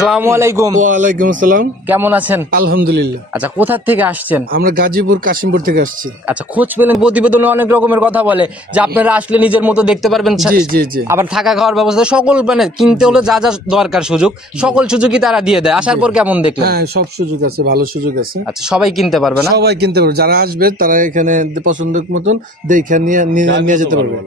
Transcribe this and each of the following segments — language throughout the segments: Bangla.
আসসালামু আলাইকুম। ওয়ালাইকুম আসসালাম। কেমন আছেন? আলহামদুলিল্লাহ। আচ্ছা, কোথা থেকে আসছেন? আমরা গাজীপুর কাশিমপুর থেকে আসছি। আচ্ছা, খোঁজ পেলেন, প্রতিবেদনে অনেক রকমের কথা বলে যে আপনারা আসলে নিজের মতো দেখতে পারবেন, জি জি জি। আবার থাকা খাওয়ার ব্যবস্থা সকল, মানে কিনতে হলে যা যা দরকার সুযোগ, সকল সুযোগই তারা দিয়ে দেয়। আসার পর কেমন দেখলেন? হ্যাঁ, সব সুযোগ আছে, ভালো সুযোগ আছে। আচ্ছা, সবাই কিনতে পারবে না? সবাই কিনতে পারবে, যারা আসবে তারা এখানে পছন্দ মতন দেখে নিয়ে যেতে পারবে।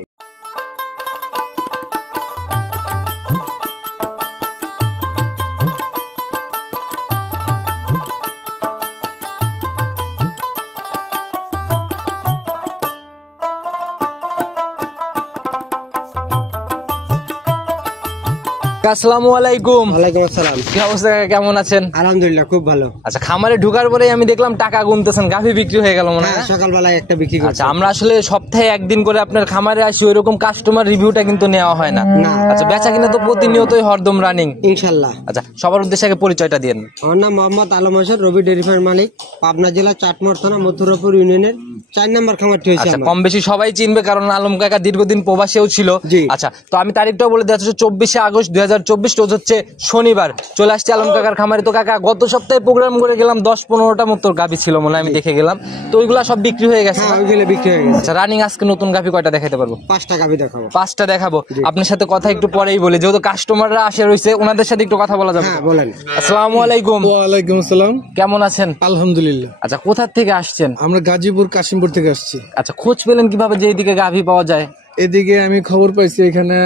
আসসালামু আলাইকুম। ওয়ালাইকুম আসসালাম। কি অবস্থা, কেমন আছেন? আলহামদুলিল্লাহ, খুব ভালো। আচ্ছা, খামারে ঢোকার পরে আমি দেখলাম টাকা গুনতেছেন, গাভী বিক্রি হয়ে গেল মনে হয়। হ্যাঁ, সকালবেলায় একটা বিক্রি করছি। আচ্ছা, আমরা আসলে সপ্তাহে একদিন করে আপনার খামারে আসি, ওইরকম কাস্টমার রিভিউটা কিন্তু নেওয়া হয় না। আচ্ছা, বেচা কিনা তো প্রতিনিয়তই হরদম রানিং ইনশাল্লাহ। আচ্ছা, সবার উদ্দেশ্যে আগে পরিচয়টা দিন। আমার নাম মোহাম্মদ আলম হোসেন, রবি ডেয়ারি ফার্ম মালিক, পাবনা জেলা চাটমোহর থানা মথুরাপুর ইউনিয়নের 4 নম্বর খামারটি হয়েছে। আচ্ছা, কম বেশি সবাই চিনবে, কারণ আলম কাকা দীর্ঘদিন প্রবাসেও ছিল। আচ্ছা, তো আমি তারিখটাও বলে দিচ্ছি, 24শে আগস্ট 2024, রোজ হচ্ছে শনিবার। চলে আসছে আলম কাকার খামারে। তো কাকা, গত সপ্তাহে প্রোগ্রাম করে গেলাম, 10-15টা মতো গাভী ছিল মনে হয়, আমি দেখে গেলাম। তো ওইগুলা সব বিক্রি হয়ে গেছে? হ্যাঁ, ওইগুলো বিক্রি হয়ে গেছে। আচ্ছা, রানিং আজকে নতুন গাভী কয়টা দেখাতে পারবো? 5টা গাভী দেখাবো। 5টা দেখাবো। আপনার সাথে কথা একটু পরেই বলি, যেহেতু কাস্টমাররা আসে রয়েছে, ওনাদের সাথে একটু কথা বলা যাবে? হ্যাঁ, বলেন। আসসালামু আলাইকুম। ওয়ালাইকুম আসসালাম। কেমন আছেন? আলহামদুলিল্লাহ। আচ্ছা, কোথা থেকে আসছেন? আমরা গাজীপুর কাশিমপুর থেকে আসছি। আচ্ছা, খোঁজ পেলেন কিভাবে যে এইদিকে গাভী পাওয়া যায়? এদিকে আমি খবর পাইছি এখানে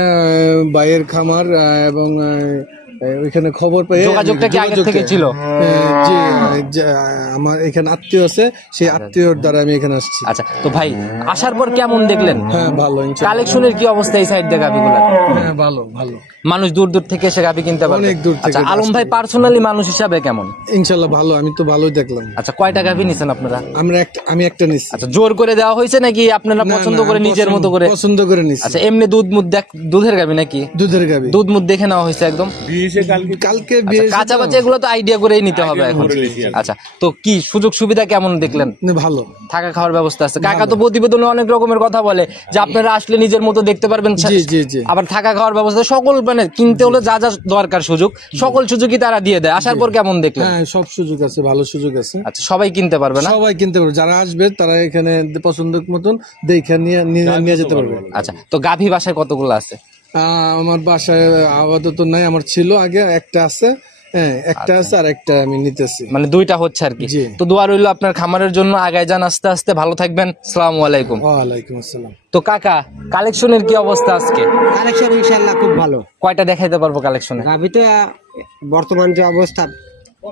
ভাইয়ের খামার, এবং ওইখানে খবর পেয়ে যোগাযোগটা কি আগে থেকে ছিল? জি, আমার এখানে আত্মীয় আছে, সেই আত্মীয়র দ্বারা আমি এখানে আসছি। আচ্ছা, তো ভাই আসার পর কেমন দেখলেন? হ্যাঁ, ভালো। কালেকশনের কি অবস্থা এই সাইড দিয়ে গাভীগুলোর? হ্যাঁ, ভালো ভালো। মানুষ দূর দূর থেকে এসে গাভী কিনতে পারে? অনেক দূর থেকে। আচ্ছা, আলম ভাই পার্সোনালি মানুষ হিসাবে কেমন? ইনশাল্লাহ ভালো, আমি তো ভালোই দেখলাম। আচ্ছা, কয়টা গাভী নিছেন আপনারা? আমি একটা নিচ্ছি। আচ্ছা, জোর করে দেওয়া হয়েছে নাকি আপনারা পছন্দ করে নিজের মতো করে? পছন্দ করে নিচ্ছি। আচ্ছা, এমনি দুধের গাভী নাকি? দুধের গাভী। দুধ মুধ দেখে নেওয়া হয়েছে একদম? কালকে কাঁচা বাচ্চা এগুলো তো আইডিয়া করেই নিতে হবে এখন। আচ্ছা, তো কি সুযোগ সুবিধা কেমন দেখলেন? ভালো, থাকা খাওয়ার ব্যবস্থা আছে? কাকা তো প্রতিবেদনে অনেক রকমের কথা বলে যে আপনারা আসলে নিজের মতো দেখতে পারবেন, আবার থাকা খাওয়ার ব্যবস্থা সকল, মানে কিনতে হলে যা যা দরকার সুযোগ, সকল সুযোগই তারা দিয়ে দেয়। আসার পর কেমন দেখলেন? হ্যাঁ, সব সুযোগ আছে, ভালো সুযোগ আছে। আচ্ছা, সবাই কিনতে পারবে না? সবাই কিনতে পারবে, যারা আসবে তারা এখানে পছন্দ মতন দেখে নিয়ে যেতে পারবে। আচ্ছা, তো গাভী বাসায় কতগুলো আছে? আমার বাসায় আপাতত নাই, আমার ছিল আগে, একটা আছে। হ্যাঁ, একটা আছে, আর একটা আমি নিতেছি, মানে 2টা হচ্ছে আর কি। তো দোয়া রইলো আপনার খামারের জন্য, আগায় যান আস্তে আস্তে, ভালো থাকবেন। আসসালামু আলাইকুম। ওয়ালাইকুম আসসালাম। তো কাকা, কালেকশনের কি অবস্থা আজকে? কালেকশন ইনশাল্লাহ খুব ভালো। কয়টা দেখাইতে পারবো কালেকশনে? গাভীতে বর্তমান যে অবস্থা,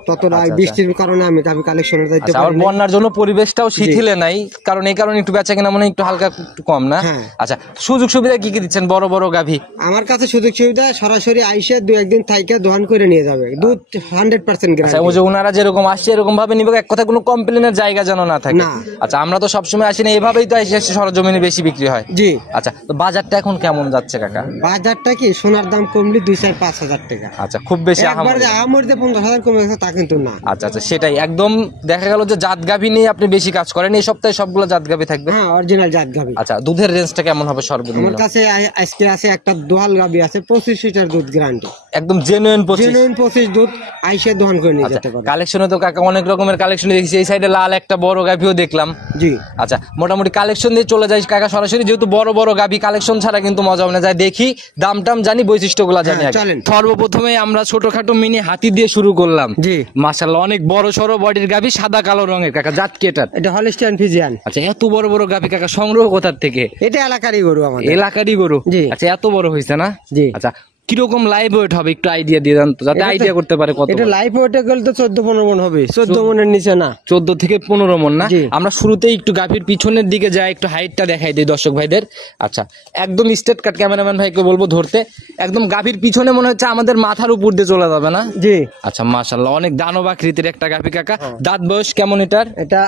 ততটা বৃষ্টির কারণে আমি গাভী কালেকশনের দায়িত্ব আর বন্যার জন্য পরিবেশটাও শিথিলে নাই, কারণ এই কারণে একটু বেচা কিনা মনে একটু হালকা একটু কম না? আচ্ছা, সুযোগ সুবিধা কি কি দিচ্ছেন? বড় বড় গাভী আমার কাছে সুযোগ সুবিধা সরাসরি আইসে 2-1 দিন থাইকে দোহান করে নিয়ে যাবে, দুধ 100% গ্যারান্টি। ওই যে ওনারা যেরকম আসছে এরকম ভাবে নিবে, এক কথা কোনো কমপ্লেনের জায়গা যেন না থাকে। আচ্ছা, আমরা তো সবসময় আসি না, এভাবেই তো এসে সরজমিনে বেশি বিক্রি হয়। জি। আচ্ছা, তো বাজারটা এখন কেমন যাচ্ছে কাকা? বাজারটা কি, সোনার দাম কমলি 2-4-5 হাজার টাকা। আচ্ছা, খুব বেশি একবার যে আহামরি 15,000 কমে গেছে তা কিন্তু না। আচ্ছা আচ্ছা, সেটাই একদম। দেখা গেল যে জাত গাভী নিয়ে আপনি বেশি কাজ করেন, এই সপ্তাহে সবগুলো জাত গাভী থাকবে? হ্যাঁ, অরিজিনাল জাত গাভী। আচ্ছা, দুধের রেঞ্জটা কেমন হবে সর্বনিম্ন? আমার কাছে আজকে আছে একটা দোহাল গাভী আছে, 25 লিটার দুধ গ্যারান্টি, একদম জেনুইন 25 দুধ আইসে দোহান করে নিয়ে যেতে পারবে। কালেকশনে তো কাকা অনেক রকমের কালেকশন দেখছি, এই সাইডে লাল একটা বড় গাভীও দেখলাম। জি। আচ্ছা, মোটামুটি কালেকশন দিয়ে চলে যাই কাকা সরাসরি, যেহেতু বড় বড় গাভী, কালেকশন ছাড়া কিন্তু মজা হবে না। যাই দেখি, দাম টাম জানি, বৈশিষ্ট্যগুলো জানি। চলেন। সর্বপ্রথমে আমরা ছোটখাটো মিনি হাতি দিয়ে শুরু করলাম। জি। মাশাআল্লাহ, অনেক বড় সড়ো বডির গাভী, সাদা কালো রঙের। কাকা, জাত কি এটা? এটা হলস্টাইন ফ্রিজিয়ান। আচ্ছা, এত বড় বড় গাভী কাকা সংগ্রহ কোথার থেকে? এটা এলাকারই গরু, আমাদের এলাকারই গরু। জি। আচ্ছা, এত বড় হয়েছে না? জি। আচ্ছা, কিরকম লাইভ ওয়েট হবে একটু আইডিয়া দিয়ে দেন তো, যাতে আইডিয়া করতে পারে কত? এটা লাইভ ওয়েটে গেলে তো 14-15 মণ হবে, 14 মণের নিচে না। 14 থেকে 15 মণ না? আমরা শুরুতেই একটু গাভীর পিছনের দিকে যাই, একটু হাইটটা দেখাই দিই দর্শক ভাইদের। আচ্ছা, একদম স্ট্রেট কাট, ক্যামেরাম্যান ভাইকে বলবো ধরতে। একদম গাভীর পিছনে মনে হচ্ছে আমাদের মাথার উপর দিয়ে চলে যাবে না? জি। আচ্ছা, মাশাআল্লাহ, অনেক দানব আকৃতির একটা গাভী কাকা। দাঁত বয়স কেমন এটার? এটা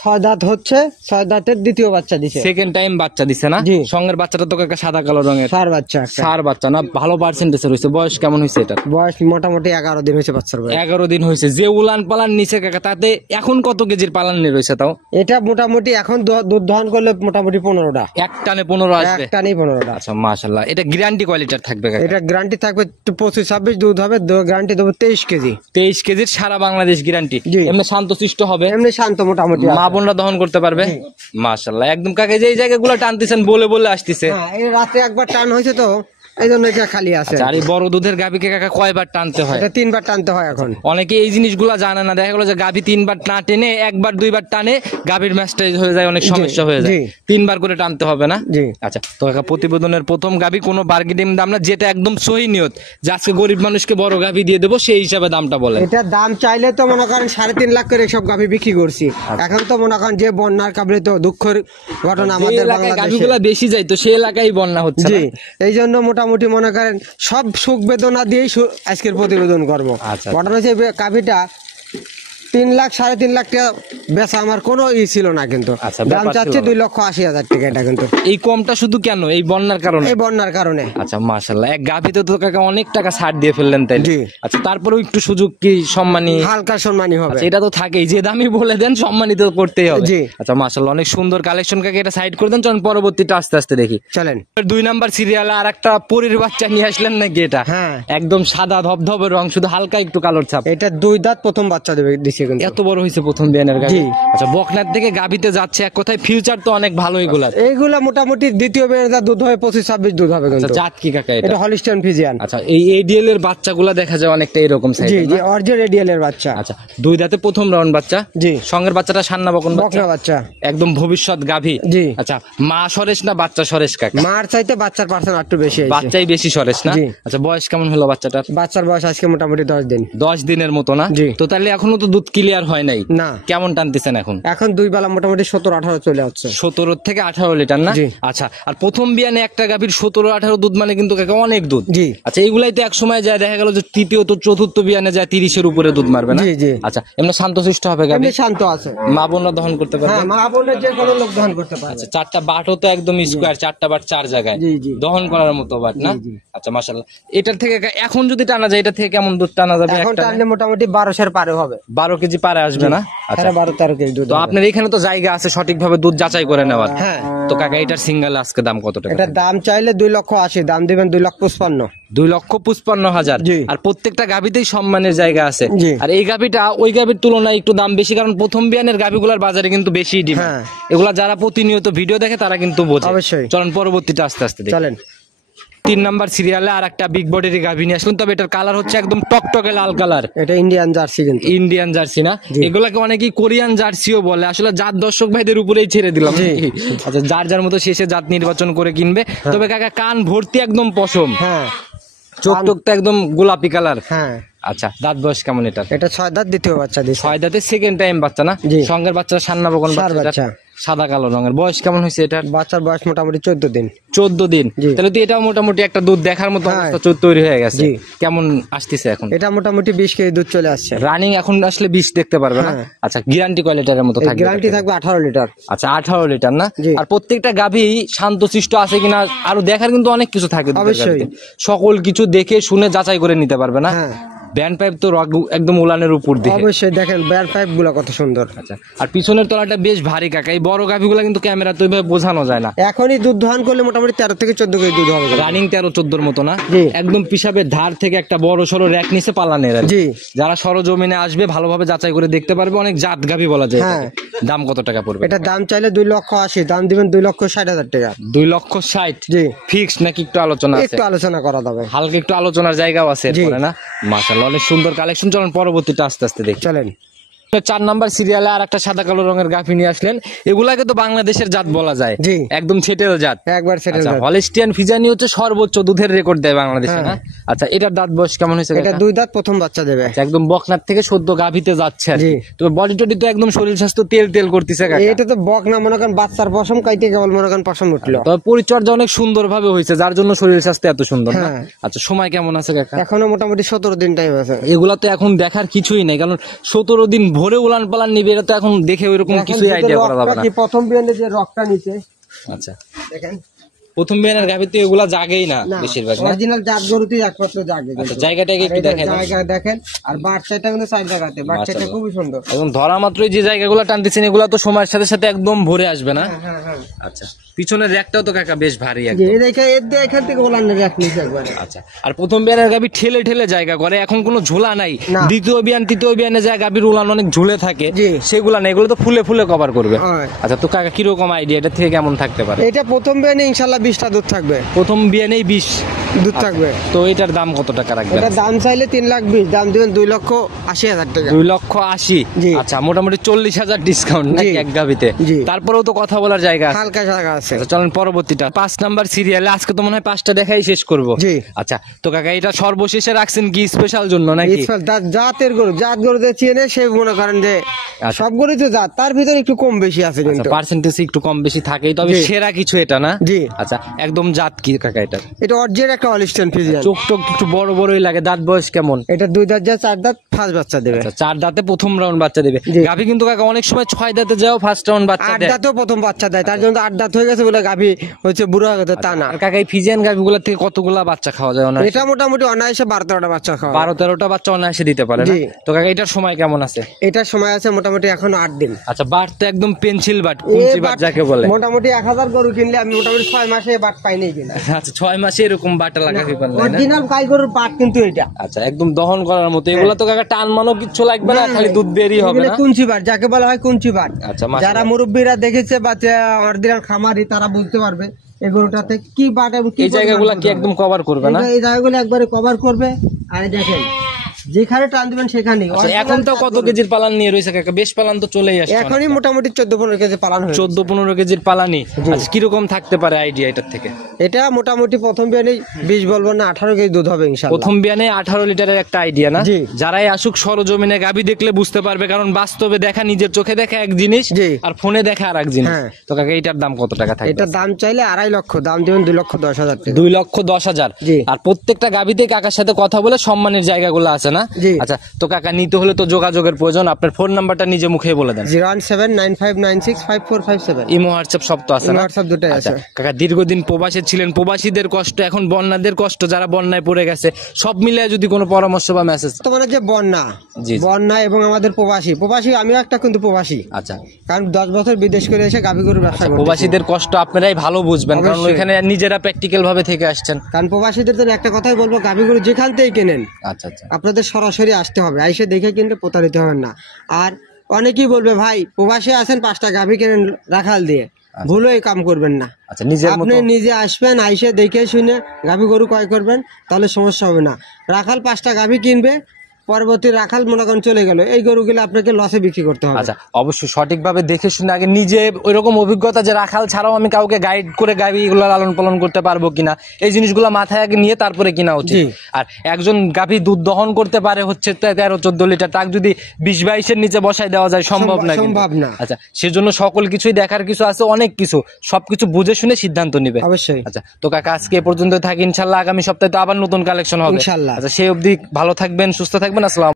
ছয় দাঁত হচ্ছে, ছয় দাঁতের দ্বিতীয় বাচ্চা দিছে। সেকেন্ড টাইম বাচ্চা দিছে না? জি। সঙ্গের বাচ্চাটা তো কাকা সাদা কালো রঙের, সার বাচ্চা একটা। সার বাচ্চা না? ভালো পার্সেন্টেজের হয়েছে। বয়স কেমন হয়েছে এটা? বয়স মোটামুটি 11 দিন হয়েছে বাচ্চার বয়স। 11 দিন হয়েছে। যে উলান পালান নিচে কাকা, তাতে এখন কত কেজির পালান নিয়ে রয়েছে তাও? এটা মোটামুটি এখন দুধ দহন করলে মোটামুটি 15টা, এক টানে 15 আসবে? একটা নেই 15টা। আচ্ছা মাশাআল্লাহ। এটা গ্যারান্টি কোয়ালিটির থাকবে কাকা? এটা গ্যারান্টি থাকবে 25-26 দুধ হবে, গ্যারান্টি দেবো 23 কেজি। 23 কেজির সারা বাংলাদেশ গ্যারান্টি। জি। এমনি শান্তশিষ্ট হবে? এমনি শান্ত মোটামুটি মা বোনরা দহন করতে পারবে? মাশাআল্লাহ। একদম কাকা যে এই জায়গাগুলো টানতেছেন বলে বলে আসতেছে। হ্যাঁ, এই রাতে একবার টান হয়েছে তো এই জন্য এটা খালি আছে। আর এই বড় দুধের গাভীকে কাকা কয়বার টানতে হয়? এটা 3 বার টানতে হয় এখন। অনেকে এই জিনিসগুলো জানে না। দেখা গেল যে গাভী 3 বার না টেনে 1 বার 2 বার টানে গাভীর ম্যাস্টেজ হয়ে যায়, অনেক সমস্যা হয়ে যায়। জি। 3 বার করে টানতে হবে না? জি। আচ্ছা, তো কাকা প্রতিবেদনের প্রথম গাভী কোনো বার্গেনিং দাম না, যেটা একদম সহি নিয়ত যে আজকে গরিব মানুষকে বড় গাভী দিয়ে দেবো, সেই হিসাবে দামটা বলে। এটা দাম চাইলে তো মনে করেন 3.5 লাখ করে সব গাভী বিক্রি করছি। এখন তো মনে করেন যে বন্যার কারণে তো দুঃখের ঘটনা যে আমাদের এলাকায় বাংলাদেশে। গাভীগুলো বেশি যায় তো সেই এলাকায় বন্যা হচ্ছে জি, না? এই জন্য মোটামুটি মনে করেন সব সুখ বেদনা দিয়েই আজকের প্রতিবেদন করবো। আচ্ছা। ঘটনা হচ্ছে গাভীটা 3 লাখ 3.5 লাখ টাকা বেচা আমার কোনো ছিল না, কিন্তু আচ্ছা, দাম ব্যাপার চাচ্ছে ছিল। 2,80,000 টাকা। এটা কিন্তু এই কমটা শুধু কেন? এই বন্যার কারণে? এই বন্যার কারণে। আচ্ছা মাশাআল্লাহ। এক গাভীতে তো কাকা অনেক টাকা ছাড় দিয়ে ফেললেন তাইলে। জি। আচ্ছা, তারপরেও একটু সুযোগ কি সম্মানী? হালকা সম্মানী হবে। আচ্ছা, এটা তো থাকেই, যে দামই বলে দেন সম্মানিত করতেই হবে। জি। আচ্ছা মাশাআল্লাহ, অনেক সুন্দর কালেকশন কাকে। এটা সাইড করে দেন, চলুন পরবর্তীটা আস্তে আস্তে দেখি। চলেন। 2 নাম্বার সিরিয়ালে আর একটা পরীর বাচ্চা নিয়ে আসলেন নাকি? এটা হ্যাঁ। একদম সাদা ধবধবে রং, শুধু হালকা একটু কালোর ছাপ। এটা 2 দাঁত প্রথম বাচ্চা দিছে কিন্তু। এত বড় হয়েছে প্রথম বিয়ানের গাভী? জি। আচ্ছা, বকনার থেকে গাভীতে যাচ্ছে, এক কথায় ফিউচার তো অনেক ভালো এগুলার। এইগুলা মোটামুটি দ্বিতীয় বেড়ে দুধ হবে 25-26 দুধ হবে আচ্ছা, কিন্তু। জাত কি কাকা এটা? এটা হলিস্টাইন ফ্রিজিয়ান। আচ্ছা, এই এডিএল এর বাচ্চাগুলা দেখা যায় অনেকটা এরকম জি সাইজের জি, না? অরিজিনাল রেডিয়াল এর বাচ্চা। আচ্ছা, 2 দাঁতে প্রথম রাউন্ড বাচ্চা। জি। সঙ্গের বাচ্চাটা সান্না বকন বাচ্চা? বকনা বাচ্চা। একদম ভবিষ্যৎ গাভী। জি। আচ্ছা, মা সরেশ না বাচ্চা সরেশ কাকা? মার চাইতে বাচ্চার পার্সেন্ট একটু বেশি আছে। বাচ্চাই বেশি সরেশ না? জি। আচ্ছা, বয়স কেমন হলো বাচ্চাটার? বাচ্চার বয়স আজকে মোটামুটি 10 দিন। 10 দিনের মতো না? জি। তো তাহলে এখনো তো দুধ ক্লিয়ার হয় নাই। না। কেমন টানতেছেন এখন? এখন 2 বেলা মোটামুটি 17-18 চলে যাচ্ছে। 17 থেকে 18 লিটার না? জি। আচ্ছা, আর প্রথম বিয়ানে একটা গাভীর 17-18 দুধ মানে কিন্তু কাকা অনেক দুধ। জি। আচ্ছা, এইগুলাই তো এক সময় যায় দেখা গেল যে তৃতীয় তো চতুর্থ বিয়ানে যায় 30-এর উপরে দুধ মারবে না? জি, জি। আচ্ছা, এমনি শান্তশিষ্ট হবে গাভী? এমনি শান্ত আছে। মা বোনরা দহন করতে পারবে? হ্যাঁ, মা বোনের যে কোনো লোক দহন করতে পারে। আচ্ছা, 4টা বাটও তো একদম স্কোয়ার, 4টা বাট 4 জায়গায় জি, জি। দহন করার মতো বাট না? জি, জি। আচ্ছা মাশাআল্লাহ। এটার থেকে এখন যদি টানা যায়, এটা থেকে কেমন দুধ টানা যাবে? এখন একটা টানলে মোটামুটি 1200 পারে হবে। 12 কেজি পারে আসবে না? আচ্ছা, 12-13 কেজি দুধ তো হবে। আপনার এখানে তো জায়গা আছে সঠিকভাবে দুধ যাচাই করে নেওয়ার। হ্যাঁ। তো কাকা এটার সিঙ্গেল আজকে দাম কত টাকা? এটা দাম চাইলে 2,80,000, দাম দিবেন 2,55,000। 2,55,000। জি। আর প্রত্যেকটা গাভীতেই সম্মানের জায়গা আছে। জি। আর এই গাভীটা ওই গাভীর তুলনায় একটু দাম বেশি, কারণ প্রথম বিয়ানের গাভীগুলোর বাজারে কিন্তু বেশি ডিমান্ড। হ্যাঁ। এগুলা যারা প্রতিনিয়ত ভিডিও দেখে তারা কিন্তু বোঝে। অবশ্যই। চলুন পরবর্তীটা আস্তে আস্তে দেখি। চলেন। 3 নাম্বার সিরিয়ালে আর একটা বিগ বডির গাভী নিয়ে আসলেন, তবে এটার কালার হচ্ছে একদম টকটকে লাল কালার। এটা ইন্ডিয়ান জার্সি কিন্তু। ইন্ডিয়ান জার্সি না? জি। এগুলাকে অনেকেই কোরিয়ান জার্সিও বলে। আসলে জাত দর্শক ভাইদের উপরেই ছেড়ে দিলাম। জি। আচ্ছা, যার যার মতো শেষে জাত নির্বাচন করে কিনবে। তবে কাকা কান ভর্তি একদম পশম, হ্যাঁ। চোখ টোক তো একদম গোলাপি কালার। হ্যাঁ। আচ্ছা, দাঁত বয়স কেমন এটার? এটা 6 দাঁত দ্বিতীয় বাচ্চা দিছে। 6 দাঁতে সেকেন্ড টাইম বাচ্চা না? জি। সঙ্গের বাচ্চা সান্না বকন ষাঁড় বাচ্চা, বাচ্চা। সাদা কালো রঙের। বয়স কেমন হয়েছে এটার? বাচ্চার বয়স মোটামুটি 14 দিন। 14 দিন। জি। তাহলে তো এটাও মোটামুটি একটা দুধ দেখার মতো হ্যাঁ। অবস্থা তৈরি হয়ে গেছে। জি। কেমন আসতেছে এখন? এটা মোটামুটি 20 কেজি দুধ চলে আসছে। রানিং এখন আসলে 20 দেখতে পারবে না? হ্যাঁ। আচ্ছা, গ্যারান্টি কয় লিটারের মতো থাকবে? গ্যারান্টি থাকবে 18 লিটার। আচ্ছা, 18 লিটার না? জি। আর প্রত্যেকটা গাভী শান্তশিষ্ট আছে কিনা আরো দেখার কিন্তু অনেক কিছু থাকে দুধের অবশ্যই। গাভীতে। সকল কিছু দেখে শুনে যাচাই করে নিতে পারবে না? হ্যাঁ। ব্যান্ড পাইপ তো একদম উলানের উপর দিয়ে। অবশ্যই দেখেন বেয়ার পাইপ গুলা কত সুন্দর। আচ্ছা, আর পিছনের তলাটা বেশ ভারী কাকা। এই বড় গাভীগুলো কিন্তু ক্যামেরা তো ওইভাবে বোঝানো যায় না। এখনই দুধ দহন করলে মোটামুটি 13 থেকে 14 কেজি দুধ হবে। রানিং 13-14 মতো না? জি। একদম পিসাবের ধার থেকে একটা বড় সড়ো র্যাক নিচে পালানের আর কি। জি। যারা সরজমিনে আসবে ভালোভাবে যাচাই করে দেখতে পারবে। অনেক জাত গাভী বলা যায় হ্যাঁ। এটাকে। দাম কত টাকা পড়বে? এটা দাম চাইলে 2,80,000, দাম দিবেন 2,60,000 টাকা। 2,60,000। জি। ফিক্স নাকি একটু আলোচনা আছে? একটু আলোচনা করা যাবে। হালকা একটু আলোচনার জায়গাও আছে জি। এরপরে না? মাশাআল্লাহ, অনেক সুন্দর কালেকশন। চলুন পরবর্তীটা আস্তে আস্তে দেখি। চলেন। 4 নাম্বার সিরিয়ালে আর একটা সাদা কালো রঙের গাভী নিয়ে আসলেন। এগুলাকে তো বাংলাদেশের জাত বলা যায়। জি। একদম ছেটেল জাত। একবার সেটেল আচ্ছা, দাঁত। হলিস্টিয়ান ফিজানি হচ্ছে সর্বোচ্চ দুধের রেকর্ড দেয় বাংলাদেশে হ্যাঁ। না? আচ্ছা, এটার দাঁত বয়স কেমন হয়েছে এটা কাকা? 2 দাঁত প্রথম বাচ্চা দেবে। আচ্ছা, একদম বকনার থেকে সদ্য গাভীতে যাচ্ছে আর কি। জি। তো বডি টডি তো একদম শরীর স্বাস্থ্য তেল তেল করতেছে কাকা। এটা তো বক না, মনে করেন বাচ্চার পশম কাইতে কেবল মনে করেন পশম উঠলো। তবে পরিচর্যা অনেক সুন্দর ভাবে হয়েছে, যার জন্য শরীর স্বাস্থ্য এত সুন্দর না? হ্যাঁ। আচ্ছা, সময় কেমন আছে কাকা? এখনো মোটামুটি 17 দিন টাইম আছে। এগুলা তো এখন দেখার কিছুই নেই, কারণ 17 দিন ভোরে উলান পালান নিবে এটা তো এখন দেখে ওইরকম কিছুই আইডিয়া করা যাবে না। প্রথম বিয়ানে যে রকটা নিচে আচ্ছা, দেখেন প্রথম বিয়ানের গাভীতে এগুলা জাগেই না বেশিরভাগ না। অরিজিনাল জাত গরুতেই একমাত্র জাগে। আচ্ছা, জায়গাটাকে একটু দেখেন। জায়গা দেখেন, আর বাচ্চাটা কিন্তু সাইড জায়গাতে, বাচ্চাটা খুবই সুন্দর। এবং ধরা মাত্রই যে জায়গাগুলো টানতেছেন এগুলা তো সময়ের সাথে সাথে একদম ভরে আসবে না। হ্যাঁ হ্যাঁ, আচ্ছা, পিছনের র্যাকটাও তো কাকা বেশ ভারী যে একদম। এই দেখে এখান থেকে ওলানের রাখ নিচে একবারে। আচ্ছা, আর প্রথম বিয়ানের গাভী ঠেলে ঠেলে জায়গা করে, এখন কোনো ঝোলা নাই। না। দ্বিতীয় বিয়ান তৃতীয় বিয়ানে যায় গাভীর উলান অনেক ঝুলে থাকে, জি। সেগুলা না, এগুলো তো ফুলে ফুলে কভার করবে। হয়। আচ্ছা, তো কাকা কিরকম আইডিয়া এটা থেকে কেমন থাকতে পারে? এটা প্রথম বিয়ানে ইনশাআল্লাহ 20টা দুধ থাকবে, প্রথম বিয়ানেই 20 দুধ থাকবে। তো এটার দাম কত টাকা রাখবেন? এটা দাম চাইলে 3,20,000, দাম দিবেন 2,80,000 টাকা। 2,80,000। জি। আচ্ছা, মোটামুটি 40,000 ডিসকাউন্ট নাকি জি। এক গাভীতে? জি। তারপরেও তো কথা বলার জায়গা আছে। হালকা জায়গা আছে। আচ্ছা, চলেন পরবর্তীটা 5 নাম্বার সিরিয়ালে। আজকে তো মনে হয় 5টা দেখাই শেষ করব। জি। আচ্ছা, তো কাকা এটা সর্বশেষে রাখছেন কি স্পেশাল জন্য নাকি? জাতের গরু, জাত গরু যে চেনে সে মনে করেন যে আচ্ছা। সব গরুই তো জাত, তার ভিতরে একটু কম বেশি আছে কিন্তু। পার্সেন্টেজ একটু কম বেশি থাকেই, তবে জি। সেরা কিছু এটা না। জি। আচ্ছা, একদম জাত কি কাকা এটা? এটা অরিজিনাল একটা হলিস্টিয়ান ফ্রিজিয়ান। চোখ টোক একটু বড় বড়ই লাগে। দাঁত বয়স কেমন? এটা 2 দাঁত যা 4 দাঁত ফার্স্ট বাচ্চা দেবে। আচ্ছা, 4 দাঁতে প্রথম রাউন্ড বাচ্চা দেবে। জি। গাভী কিন্তু কাকা অনেক সময় 6 দাঁতে যাও ফার্স্ট রাউন্ড বাচ্চা 8 দেয়। দাঁতেও প্রথম বাচ্চা দেয়, তার জন্য 8 দাঁত হয়ে গেছে বলে গাভী হচ্ছে বুড়ো হয়ে গেছে তা না। আর কাকা এই ফিজিয়ান গাভীগুলোর থেকে কতগুলা বাচ্চা খাওয়া যায়? অনায়াসে এটা মোটামুটি অনায়াসে 12-13টা বাচ্চা খাওয়া। 12-13টা বাচ্চা অনায়াসে দিতে পারে না? জি। তো কাকা এটার সময় কেমন আছে? এটার সময় আছে মোটামুটি এখনো 8 দিন। আচ্ছা, বাট তো একদম পেন্সিল বাট, কুঞ্চি বাট যাকে বলে। মোটামুটি 1000 গরু কিনলে আমি মোটামুটি 6 মাসে বাট পাইনি কিনা। আচ্ছা, 6 মাসে এরকম বাটা লাগাতে পারলে না? অরিজিনাল গাই গরুর বাট কিন্তু এটা। আচ্ছা, একদম দহন করার মতো। এগুলা তো কাকা টান মানো কিচ্ছু লাগবে না, খালি দুধ বেরই হবে না? কুঞ্চি বাট যাকে বলা হয় কুঞ্চি বাট। আচ্ছা, মাশাআল্লাহ। যারা মুরব্বীরা দেখেছে বা অরিজিনাল খামারি তারা বুঝতে পারবে এই গরুটাতে কি বাট এবং কি এই জায়গাগুলা কি একদম কভার করবে না? এই জায়গাগুলো একবারে কভার করবে। আর এই দেখেন যেখানে টান দিবেন সেখানেই। আচ্ছা, এখন তো কত কেজির পালান নিয়ে রয়েছে কাকা? বেশ পালান তো চলেই আসছে। এখনই মোটামুটি 14-15 কেজি পালান হয়েছে। 14-15 কেজির পালানি। আচ্ছা, কিরকম থাকতে পারে আইডিয়া এটার থেকে? এটা মোটামুটি প্রথম বিয়ানে 20 বলবো না 18 কেজি দুধ হবে ইনশাআল্লাহ। প্রথম বিয়ানে 18 লিটারের একটা আইডিয়া না? জি। যারাই আসুক সরজমিনে গাভী দেখলে বুঝতে পারবে, কারণ বাস্তবে দেখা, নিজের চোখে দেখা এক জিনিস, জি। আর ফোনে দেখা আর এক জিনিস। হ্যাঁ। তো তো কাকা এটার দাম কত টাকা থাকবে? এটার দাম চাইলে 2.5 লক্ষ, দাম দিবেন 2,10,000 টাকা। 2,10,000। জি। আর প্রত্যেকটা গাভীতে কাকার সাথে কথা বলে সম্মানের জায়গাগুলো আছে না? জি। আচ্ছা, তো কাকা নিতে হলে তো যোগাযোগের প্রয়োজন। আপনার ফোন নাম্বারটা নিজে মুখে বলে দেন। 01795965457। ইমো হোয়াটসঅ্যাপ সব তো আছে না? ইমো, হোয়াটসঅ্যাপ দুটোই আচ্ছা, আছে। কাকা দীর্ঘদিন প্রবাসী ছিলেন, প্রবাসীদের কষ্ট, এখন বন্যাদের কষ্ট, যারা বন্যায় পড়ে গেছে, সব মিলিয়ে যদি কোনো পরামর্শ বা মেসেজ। তোমার যে বন্যা, জি, জি। বন্যা এবং আমাদের প্রবাসী আমিও একটা কিন্তু প্রবাসী, আচ্ছা, কারণ 10 বছর বিদেশ করে এসে গাভী গরুর ব্যবসা করতেছি। প্রবাসীদের কষ্ট আপনারাই ভালো বুঝবেন, কারণ অবশ্যই। ওইখানে নিজেরা প্র্যাকটিক্যাল ভাবে থেকে আসছেন। কারণ প্রবাসীদের জন্য একটা কথাই বলবো, গাভী গরু যেখান থেকে কেনেন আচ্ছা, আচ্ছা। আপনাদের সরাসরি আসতে হবে, আইসে দেখে কিনতে প্রতারিত হবেন না। আর অনেকেই বলবে ভাই প্রবাসী আছেন 5টা গাভী কেনেন রাখাল দিয়ে, ভুলও এই কাম করবেন না। আচ্ছা, নিজের আপনি মতো নিজে আসবেন, আইসে দেখে শুনে গাভী গরু ক্রয় করবেন, তাহলে সমস্যা হবে না। রাখাল 5টা গাভী কিনবে, পরবর্তী রাখাল মনে করেন চলে গেল, এই গরুগুলো আপনাকে লসে বিক্রি করতে হবে। আচ্ছা, অবশ্যই সঠিকভাবে দেখে শুনে আগে নিজে ওইরকম অভিজ্ঞতা যে রাখাল ছাড়াও আমি কাউকে গাইড করে গাভী এগুলো লালন পালন করতে পারবো কিনা, এই জিনিসগুলো মাথায় আগে নিয়ে তারপরে কিনা উচিত। জি। আর একজন গাভী দুধ দহন করতে পারে হচ্ছে 13-14 লিটার, তাকে যদি 20-22-এর নিচে বসাই দেওয়া যায় সম্ভব না কিন্তু। সম্ভব না। আচ্ছা, সেজন্য সকল কিছুই দেখার কিছু আছে, অনেক কিছু, সবকিছু বুঝে শুনে সিদ্ধান্ত নিবে। অবশ্যই। আচ্ছা, তো কাকা আজকে এ পর্যন্ত থাকি, ইনশাল্লাহ আগামী সপ্তাহে তো আবার নতুন কালেকশন হবে। ইনশাল্লাহ। আচ্ছা, সেই অবধি ভালো থাকবেন, সুস্থ থাকবেন। আসসালাম।